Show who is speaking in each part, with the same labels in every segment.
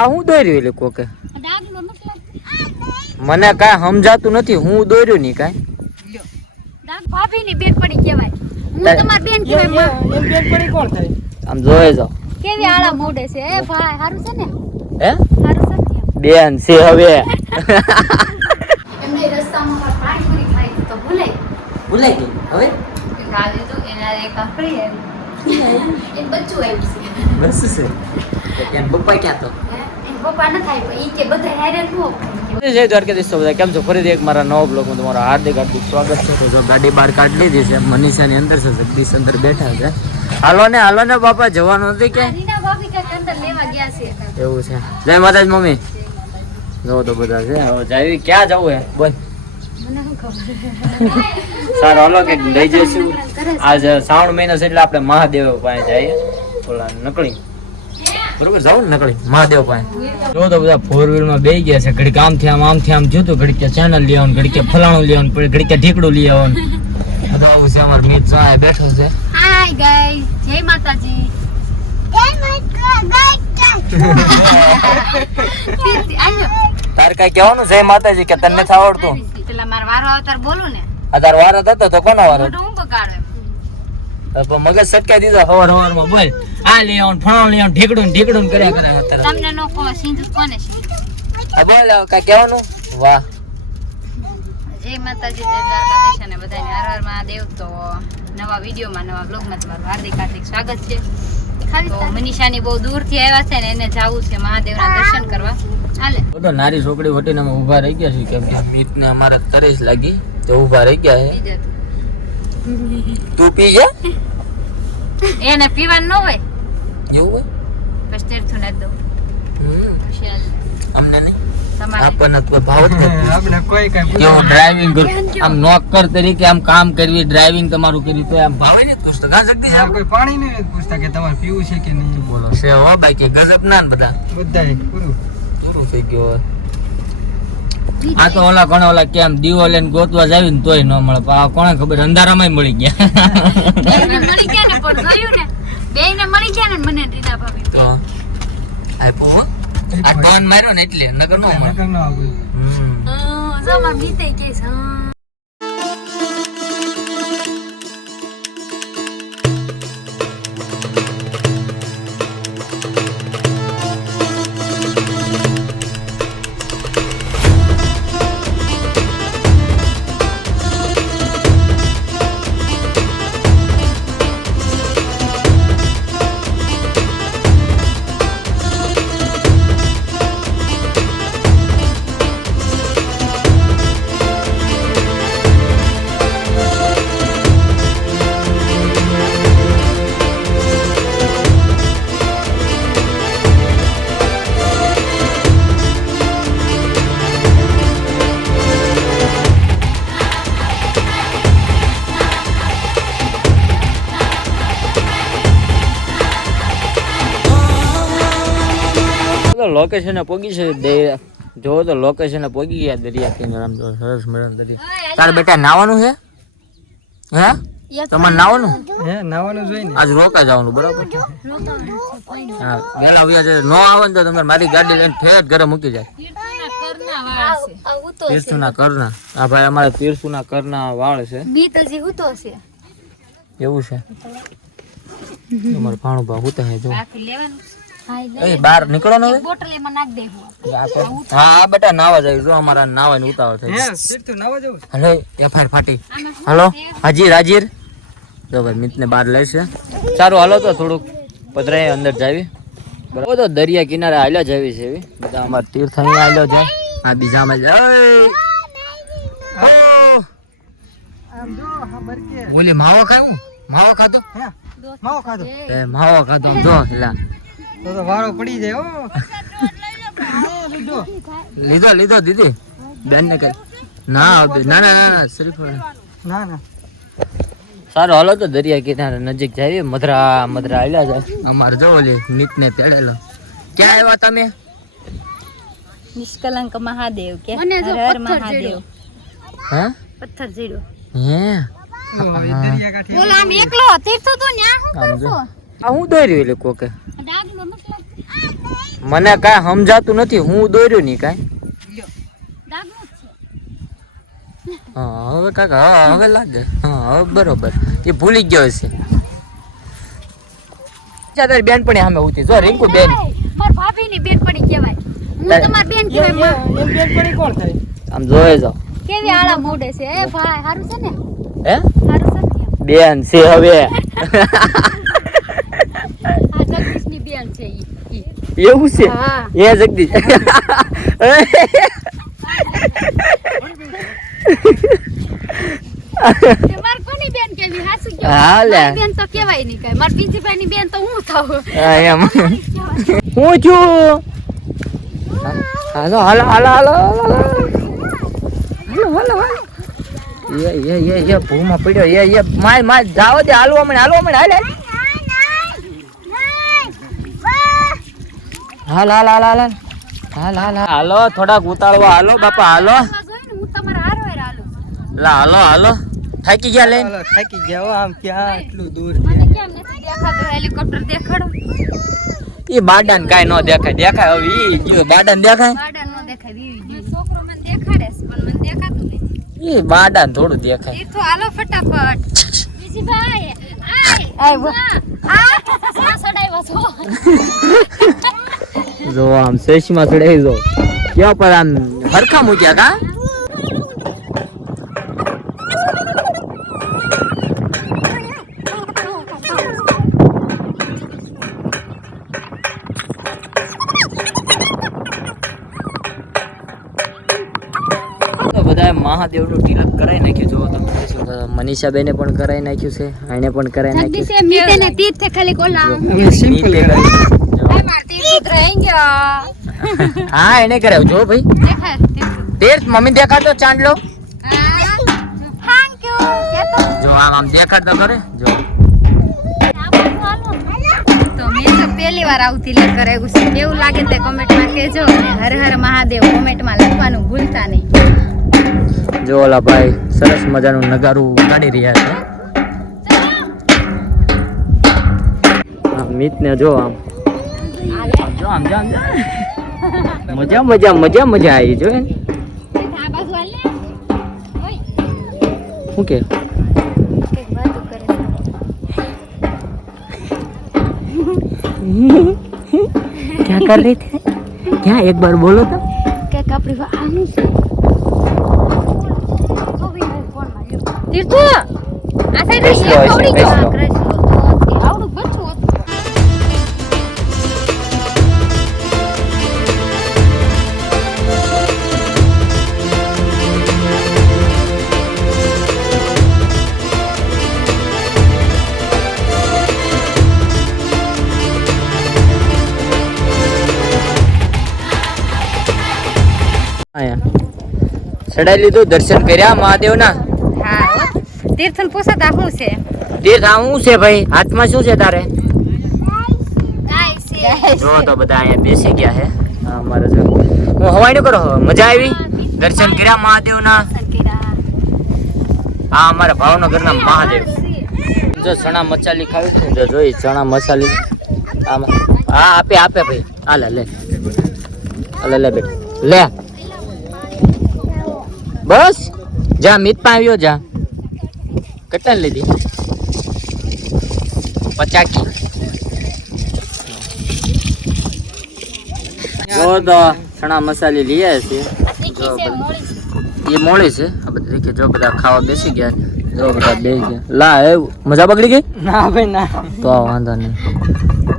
Speaker 1: આ હું દોર્યું એટલે કોકે?
Speaker 2: ડાગલો
Speaker 1: મને કાંઈ સમજાતું નથી હું દોર્યું નહીં કાંઈ?
Speaker 2: ભાભીની બેન પડી કહેવાય. હું તમારી બેન કહેવાય
Speaker 3: એમ બેન પડી કોણ થાય?
Speaker 1: આમ જોઈ જાઓ.
Speaker 2: કેવી આળા મોડે છે? એ ભાઈ સારું છે ને?
Speaker 1: હે?
Speaker 2: સારું છે
Speaker 1: બેન છે હવે.
Speaker 2: એમને રસ્તામાં પાણીપુરી ખાઈ તો ભૂલાઈ
Speaker 1: ભૂલાઈ ગઈ. હવે?
Speaker 2: ખાવી તો એના રે કાકડી એ બચ્ચું આવ્યું છે.
Speaker 1: બસ છે. એમ પપ્પા ક્યાં તો?
Speaker 2: એ પપ્પા ન થાય પણ ઈ કે બધા હેરાન ન
Speaker 1: જય દ્વારકાધીશ તો બધા કેમ છો? ફરીથી એક મારા નવા બ્લોગમાં તમારું હાર્દિક હાર્દિક સ્વાગત છે. તો જો ગાડી બહાર કાઢી લીધી છે મનીષાની અંદર છે જગદીશ અંદર બેઠા છે. હાલો ને હાલો ને બાપા જવાનું નથી કે એવું છે. જય માતાજી મમ્મી. જો તો બધા છે. હવે જાવી ક્યાં જવું હે? બોલ. સારું હાલો કે લઈ જઈશું. આજ શ્રાવણ મહિનો છે એટલે આપણે મહાદેવ પાસે જઈએ. ઓલા નકળી. બરોબર જાવ ને નકળી મહાદેવ પાસે. જો તો બધા ફોર વ્હીલમાં બેસી ગયા છે ઘડીક આમથી આમ આમથી આમ જોતું ઘડીક કે ચેનલ લઈ આવવાનું ઘડીક કે ફલાણું લઈ આવવાનું પછી કે ઢીકડું લઈ આવવાનું. બધું છે અમારો મિત સાહેબ બેઠો છે.
Speaker 2: હાય ગાઈસ જય માતાજી. કીર્તિ, આયો.
Speaker 1: તાર કઈ કહેવાનું જય માતાજી કે તને નથી આવડતું?
Speaker 2: પેલા મારો વારો અવતાર બોલું ને.
Speaker 1: આ તાર વારો થતો તો કોનો વારો?
Speaker 2: હું બગાડું
Speaker 1: મગજ સટકાઈ દીધા હવાર હવારમાં બોલ. આ લઈ આવ ફણો લે આવ ઢીકડું ઢીકડું કર્યા કરે અત્યારે.
Speaker 2: તમને નો કો સિંધુ કોને છે?
Speaker 1: બોલ કા કેવાનું વાહ.
Speaker 2: જય માતાજી જય દ્વારકાધીશ અને બધાને હર હર મહાદેવ. તો નવા વિડીયોમાં નવા બ્લોગમાં તમારું હાર્દિક હાર્દિક સ્વાગત છે. તો મનીષાની બહુ દૂરથી આવ્યા છે ને એને જાવું છે મહાદેવના દર્શન કરવા. હાલે.
Speaker 1: તો નારી છોકરી વટીને અમે ઊભા રહી ગયા છીએ કેમ કે મીત ને અમારા તરસ લાગી. તો ઊભા રહી ગયા છે
Speaker 2: તું
Speaker 1: પી જા.
Speaker 2: એને પીવાનું ન હોય?
Speaker 1: એવું હોય?
Speaker 2: બસ તેરથું નાખ દઉં. પછી.
Speaker 1: અમને નહીં? આપણને ભાવ
Speaker 3: આપણે કોઈ કઈ
Speaker 1: ડ્રાઇવિંગ આમ નોકર તરીકે આમ કામ કરવી ડ્રાઇવિંગ તમારું કર્યું તો આમ ભાવે નહીં પૂછતો.
Speaker 3: કોઈ પાણી નહીં પૂછતા કે તમારે પીવું છે કે નહીં.
Speaker 1: બોલો છે હો ભાઈ કે ગજબ ના ને બધા.
Speaker 3: પૂરું.
Speaker 1: પૂરું થઈ ગયું હવે. આ તો ઓલા કોણ ઓલા કેમ દીવો લઈને ગોતવા જાવી ને તોય ન મળે. આ કોણે ખબર? અંધારામાં મળી ગયા.
Speaker 2: મળી ગયા ને પણ જોયું ને? બેયને મળી ગયા ને મને ને રીના ભાભી.
Speaker 1: તો આપ્યું આ ટોન માર્યો ને એટલે નગર નો મળે.
Speaker 3: નગર નો આવ્યો
Speaker 1: હમ.
Speaker 2: જો માર બીતે કે હા
Speaker 1: લોકેશન પોગી છે જો તો લોકેશન પોગી ગયા દરિયા કિનારે આમ જો સરસ મજાનો દરિયા. તારે બેટા નાવાનું છે? હે? તમારે નાવાનું?
Speaker 3: હે નાવાનું જોઈ ને.
Speaker 1: આજ રોકા જવાનું બરાબર? હા વેલા આવ્યા છે નો આવે ને તો તમારે મારી ગાડી લઈને ફેર ઘરે મૂકી જાય. તીર્થુના કરના આ ભાઈ અમારે તીર્થુના કરના વાળ છે.
Speaker 2: મીત હજી છે.
Speaker 1: એવું છે? તમારે ભાણું ભાવ ઉતા હે જો
Speaker 2: લેવાનું.
Speaker 1: એ બહાર નીકળો ને
Speaker 2: બોટલ એમાં નાખ દે હું.
Speaker 1: હા બેટા નાવા જાય જો અમારા નાવાની ઉતાવળ થઈ
Speaker 3: હે તીર્થું નાવા જવું
Speaker 1: હલો એફઆઈઆર ફાટી હલો હાજીર હાજીર. જો ભાઈ મિતને બહાર લે સારું હાલો તો થોડુંક પધરાય અંદર જાવી. બરાબર. તો દરિયા કિનારે હાલ્યા જાવી છે એવી. બધા અમાર તીર્થ અહીંયા હાલ્યો જાય આ બીજા માં જાય! ઓલી માવો ખાયું માવો ખાધો?
Speaker 3: માવો ખાધો.
Speaker 1: એ માવો ખાધો. જો એલા
Speaker 3: તો તો વારો પડી જાય ઓ લીધો
Speaker 1: લીધો લીધો દીદી બેન ને કઈ ના ના ના ના શરીફ
Speaker 3: ના ના.
Speaker 1: સારું હાલો તો દરિયા કિનારે નજીક જઈએ. મધરા મધરા હાલ્યા છે. અમારે જો ઓલી નીત ને તેડેલો. ક્યાં આવ્યા તમે?
Speaker 2: નિષ્કલંક મહાદેવ કે હર હર મહાદેવ.
Speaker 1: હે?
Speaker 2: પથ્થર જીડો
Speaker 1: હે?
Speaker 4: બોલ આમ એકલો તીર્થ તો ન્યા
Speaker 1: હું જો. આ હું દોર્યું એટલે કોકે? મને કાંઈ સમજાતું નથી હું દોર્યું નહીં કાંઈ?
Speaker 2: લ્યો. ડાગનું જ છે.
Speaker 1: હા હવે કાકા હા હવે લાગે. હા હવે બરોબર. એ ભૂલી ગયો હશે. તારી બેન પણ સામે ઉતી જો રિંકુ બેન.
Speaker 2: માર બેન બેનપણી કહેવાય. હું તમાર બેન કહેવાય
Speaker 3: એમ બેન પડી કોણ થાય
Speaker 1: આમ જોવે જાઓ.
Speaker 2: કેવી આળા મોડે છે? એ ભાઈ સારું છે ને?
Speaker 1: હે?
Speaker 2: સારું છે
Speaker 1: બેન છે હવે.
Speaker 2: છે
Speaker 1: એવું છે? એ જગદીશ હું છું? હાલો હાલો હાલો હાલો હાલો. હાલો માય માય જાવ દે હાલવા મને હાલવા મને હાલે. હાલ હાલ હાલ હાલ હાલ હાલ હાલ હાલો થોડાક ઉતાળવા હાલો બાપા હાલો લા હાલો હાલો થાકી ગયા લઈને
Speaker 3: થાકી ગયા આમ ક્યાં આટલું દૂર
Speaker 2: મને કેમ નથી દેખાતું હેલિકોપ્ટર દેખાડો
Speaker 1: એ બાડાને કાંઈ ન દેખાય દેખાય હવે ઈ ગયો બાડાને દેખાય
Speaker 2: નો દેખાય છોકરો મને દેખાડે પણ મને દેખાતું નથી
Speaker 1: એ બાડાને થોડું દેખાય
Speaker 2: હાલો ફટાફટ બીજી ભાઈ આય આ આ સડાવ્યો છો
Speaker 1: જો આમ શેષમાં ચડાઈ જો. ક્યાં પર આમ હરખા મૂક્યા કા? બધા મહાદેવનું તિલક કરાઈ નાખ્યું જો તમે મનીષા બેને પણ કરાઈ નાખ્યું છે આને પણ કરાવી નાખ્યું
Speaker 2: તીર્થે ખાલી
Speaker 3: સિમ્પલ
Speaker 1: નીચે
Speaker 3: કરાવી.
Speaker 1: જો.
Speaker 2: આય માર રહી ગયો
Speaker 1: હા એને કરાવ્યું જો ભાઈ. તેર મમ્મી દેખાડતો ચાંદલો.
Speaker 2: થેન્ક યુ
Speaker 1: જો આમ આમ દેખાડતો કરે જો.
Speaker 2: તો મેં તો પહેલી વાર આવતી તિલક કરાવ્યું છે. કેવું લાગે તે કોમેન્ટમાં કહેજો. હર હર મહાદેવ કોમેન્ટમાં લખવાનું ભૂલતા નહીં.
Speaker 1: જો ઓલા ભાઈ સરસ મજાનું નગારું કાઢી રહ્યા છે. મિતને જો આમ. મજા મજા મજા મજા આવી જો શું કે? ક્યાં કર રહી થે ક્યાં? એક બાર બોલો તો.
Speaker 2: કે કપડી આ શું છે આ સાઈડ
Speaker 1: કૃષ્ણ હોય ચડાઈ લીધું દર્શન કર્યા મહાદેવના?
Speaker 2: હા. તીર્થન પૂછતા શું છે?
Speaker 1: તીર્થ આ શું છે ભાઈ? હાથમાં શું છે તારે? જો તો બધા અહીંયા બેસી ગયા છે અમારે જો. હું હવાઈ કરો? મજા આવી? દર્શન કર્યા મહાદેવના? આ અમારા ભાવનગરના મહાદેવ. જો ચણા મસાલી ખાવી છે જો જોઈ ચણા મસાલી આમાં હા આપે આપે ભાઈ. હાલે લે. હાલે લે બેટ લે. બસ. જા મીત પા આવ્યો જા. કેટલા લીધી? પચાકી. જો તો ચણા મસાલી લઈ આવ્યા છે એ મોળી છે. આ બધી દેખે જો બધા ખાવા બેસી ગયા. જો બધા બેસી ગયા. લા એ મજા બગડી ગઈ?
Speaker 3: ના ભાઈ ના.
Speaker 1: તો વાંધો નહીં.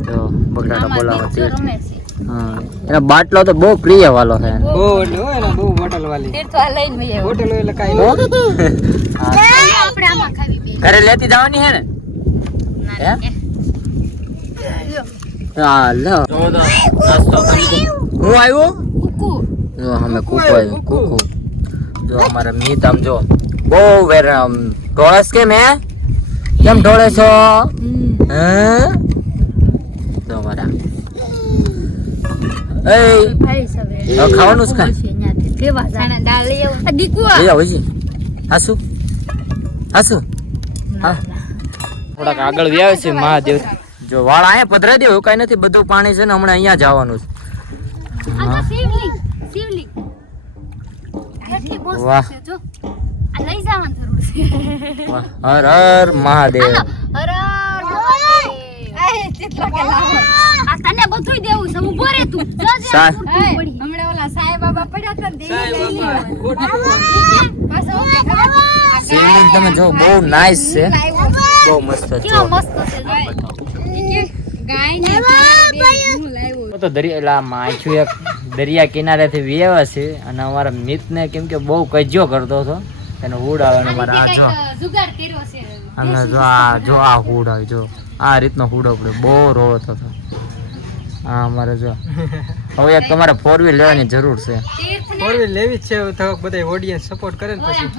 Speaker 1: જો બગડાટા બોલાવો તે હા. એના બાટલો તો બહુ પ્રિય વાલો છે.
Speaker 3: બહુ એટલે બહુ
Speaker 2: લઈને વહી આવ્યો.
Speaker 3: એટલે કાંઈ
Speaker 1: હો?
Speaker 2: આપણે આમાં ખાવી બે
Speaker 1: ઘરે લેતી જવાની હે ને? હે? જો નાસ્તો કરી આવ્યો?
Speaker 2: કુકુ.
Speaker 1: જો અમે કુકુ આવ્યું કુકુ. જો અમારા મીત આમ જો બહુ વેર આમ ઢોળસ કેમ હે? કેમ ઢોળે છો હે? જો અમારા. એ ખાવાનું છે કાંઈ?
Speaker 2: ત્યાંથી કેવા દાળ લઈ આવો. આ દીકુ
Speaker 1: લઈ આવો જી હાસુ. હાસુ. હા. થોડાક આગળ વ્યાવે છે મહાદેવ. જો વાળ અહીંયા પધરા દે એવું કઈ નથી બધું પાણી છે ને હમણાં અહીંયા જવાનું છે.
Speaker 2: આ શિવલિંગ શિવલિંગ.
Speaker 1: વાહ.
Speaker 2: છે આ લઈ જવાની જરૂર છે.
Speaker 1: હર હર મહાદેવ.
Speaker 2: હર હર આ તને બધું દેવું છે ઊભો રે તું.
Speaker 4: હમણાં ઓલા સાહેબ બાબા પડ્યા હતા
Speaker 1: દેવી તમે જો બહુ નાઈસ છે. બહુ મસ્ત છે
Speaker 2: કેવા મસ્ત છે જો.
Speaker 4: ગાયને ભેળ બે હું લાવ્યો.
Speaker 1: તો દરિયા માછું એક દરિયા કિનારેથી વેવા છે અને અમારા મિતને કેમ કે બહુ કજ્યો કરતો હતો એને હુડ આવે મારા આ જો. અને જો આ જો આ હુડ આવે જો. આ રીતનો હુડ આપણે બહુ રોળતો હતો હા અમારે જો. હવે એક તમારે ફોર વ્હીલ લેવાની જરૂર છે.
Speaker 3: ફોર વ્હીલ લેવી જ છે થોડોક બધા ઓડિયન્સ સપોર્ટ કરે ને પછી.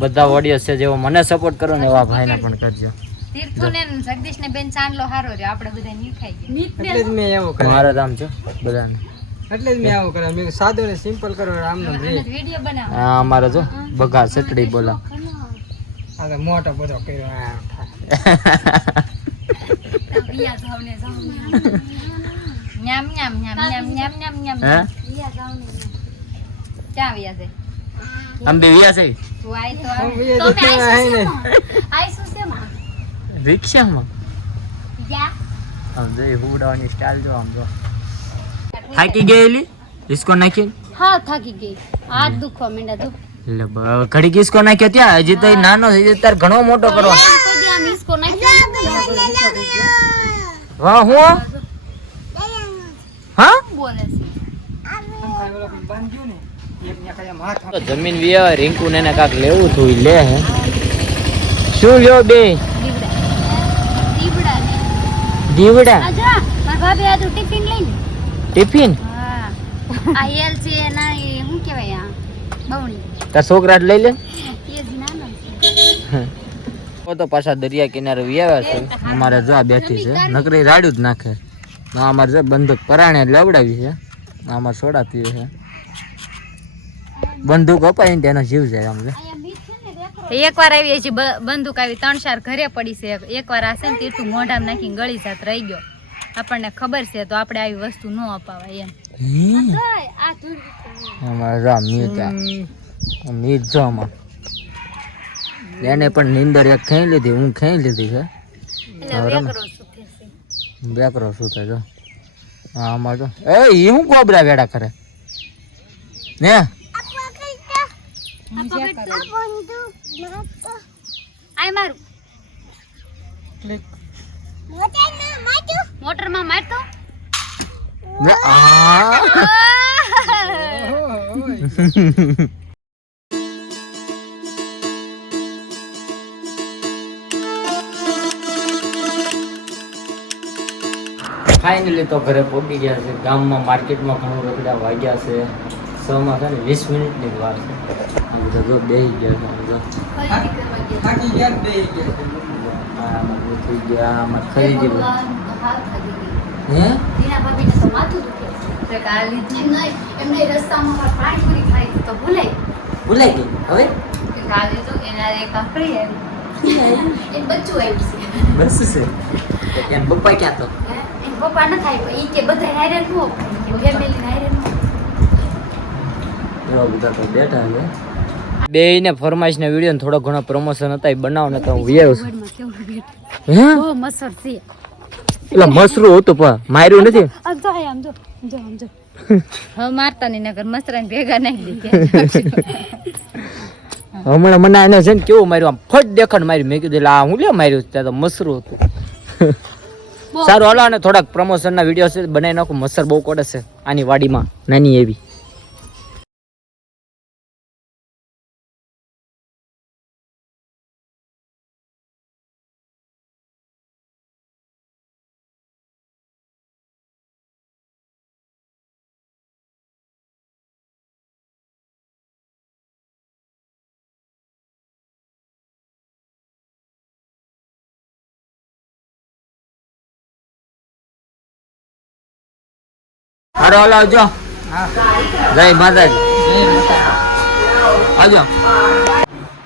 Speaker 1: બધા ઓડિયન્સ છે જેવો મને સપોર્ટ કરો ને એવા ભાઈને પણ કરજો.
Speaker 2: તીર્થોને જગદીશને બેન ચાંદલો હારો રહ્યો આપણે બધા નીખાઈ ગયા.
Speaker 3: એટલે જ મેં એવો કર્યો.
Speaker 1: મારા છે બધાને.
Speaker 3: એટલે જ મેં આવું કર્યું. મેં સાદો ને સિમ્પલ કરો આમ નામ રે
Speaker 2: બનાવો.
Speaker 1: આ અમારે જો બગા ચટડી બોલા.
Speaker 3: આ મોટો બધો કર્યો આ
Speaker 2: ન્યામ ન્યામ ન્યામ ન્યામ ન્યામ ન્યામ
Speaker 1: હે
Speaker 2: વિયા જાવને ક્યાં વિયા છે
Speaker 1: આમ બે વિયા છે
Speaker 2: તું આય તો
Speaker 3: આમ
Speaker 2: આવે.
Speaker 3: વિયા
Speaker 2: તો
Speaker 3: જતો
Speaker 2: અમે
Speaker 3: આય ને.
Speaker 2: આઈશું શેમાં?
Speaker 1: રિક્ષામાં
Speaker 2: યા.
Speaker 1: આમ જો એ હુડાવાની સ્ટાઇલ જો આમ જો થાકી ગયેલી ડિસ્કો નાખી
Speaker 2: હા થાકી ગઈ હાથ દુખવા માંડ્યા તું
Speaker 1: એટલે બ- ઘડીક ડિસ્કો નાખ્યો ત્યાં હજી તો ઈ નાનો છે હજી તાર ઘણો મોટો કરો
Speaker 2: કોઈ દી આમ હિસકો નાખ્યો
Speaker 1: વાહ હું હા
Speaker 2: બોલે છે.
Speaker 1: જમીન વિયા રિંકુ ને કાક લેવું તું લે હે. શું લ્યો બે?
Speaker 2: દીવડા. ટિફિન
Speaker 1: તાર છોકરા લઈ લે? તો પાછા દરિયા કિનારે વ્યાવ્યા છે. અમારે જો આ બેઠી છે. નકરી રાડ્યું જ નાખે. ને અમારે છે બંદૂક પરાણે લવડાવી છે. અમારે સોડા પીવે છે. બંદૂક અપાય ને તેનો જીવ જાય આમ
Speaker 2: એક વાર આવી છે બંદૂક આવી ત્રણ ચાર ઘરે પડી છે. એક વાર આશે ને તીર્થું મોઢામાં નાખીને ગળી જાત રહી ગયો. આપણને ખબર છે તો આપણે આવી વસ્તુ ન અપાવાય એમ.
Speaker 1: અમારે જો એને પણ નીંદર એક ખાઈ લીધી હું ખાઈ લીધી છે. બેકરો શું થાય જો હા આમાં જો. એ ઈ હું કોબરા વેડા કરે? ને?
Speaker 2: આય મારું. મોટરમાં મારતો.
Speaker 1: ને? આ ફાઇનલી તો ઘરે પહોંચી ગયા છે. ગામમાં માર્કેટમાં ઘણું રખડા વાગ્યા છે. સમાં છે ને વીસ મિનિટની જ વાર છે. આ બધા જો બેસી ગયા છે. બધા.
Speaker 3: થાકી ગયા ને બેહી ગયા
Speaker 1: આ આમાં બધું થઈ ગયા. આમાં ખરીદી બધું. હે?
Speaker 2: દીના ભાભીને તો માથું દુખે છે. તો કાલી એમને એમને રસ્તામાં પાણીપુરી ખાઈ તો ભૂલાઈ
Speaker 1: ભૂલાઈ ગઈ. હવે?
Speaker 2: કાલી તો એના એક આકડી આવી એ બચ્ચું આવ્યું છે.
Speaker 1: બસ છે? તો ત્યાં પપ્પા ક્યાં તો?
Speaker 2: એ પપ્પા ન થાય પણ ઈ કે બધા હારે નો ફેમિલી હારે નો
Speaker 1: એવા બધા તો બેઠા છે બે ને ફરમાઈશ ના વીડિયો થોડો ઘણો પ્રમોશન હતા એ બનાવ ને તો હું વ્યાવ છું. હે?
Speaker 2: બહુ મસર છે.
Speaker 1: એટલે મસરું હતું પણ માર્યું નથી?
Speaker 2: આમ જો જો આમ જો હવે મારતા નહીં નગર મસરાને ભેગા નાખી દીધી
Speaker 1: હમણાં મને એને છે ને કેવું માર્યું? આમ ફટ દેખાડ માર્યું મેં કીધું એટલે આ હું લે માર્યું? ત્યાં તો મસરું હતું. સારું, હાલો અને થોડાક પ્રમોશન ના વીડિયો છે, બનાવી નાખું. મસર બહુ કોડે છે, આની વાડીમાં, નાની એવી. હારો હાલો આવજો. જય માતાજી. આવજો.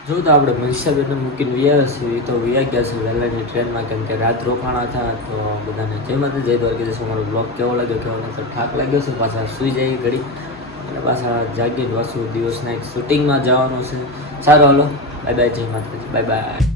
Speaker 1: જો તો આપણે મનસાબેનને મૂકીને વ્યા છીએ તો વ્યા ગયા છે વહેલાની ટ્રેનમાં કેમ કે રાત રોકાણા હતા તો બધાને જય માતા જય દ્વારકા અમારો બ્લોગ કેવો લાગ્યો કેવો નતો થાક લાગ્યો છે. પાછા સૂઈ જાય ઘડી અને પાછા જાગીને વાસુ દિવસના એક શૂટિંગમાં જવાનું છે. સારું હાલો. બાય બાય જય માતાજી. Bye bye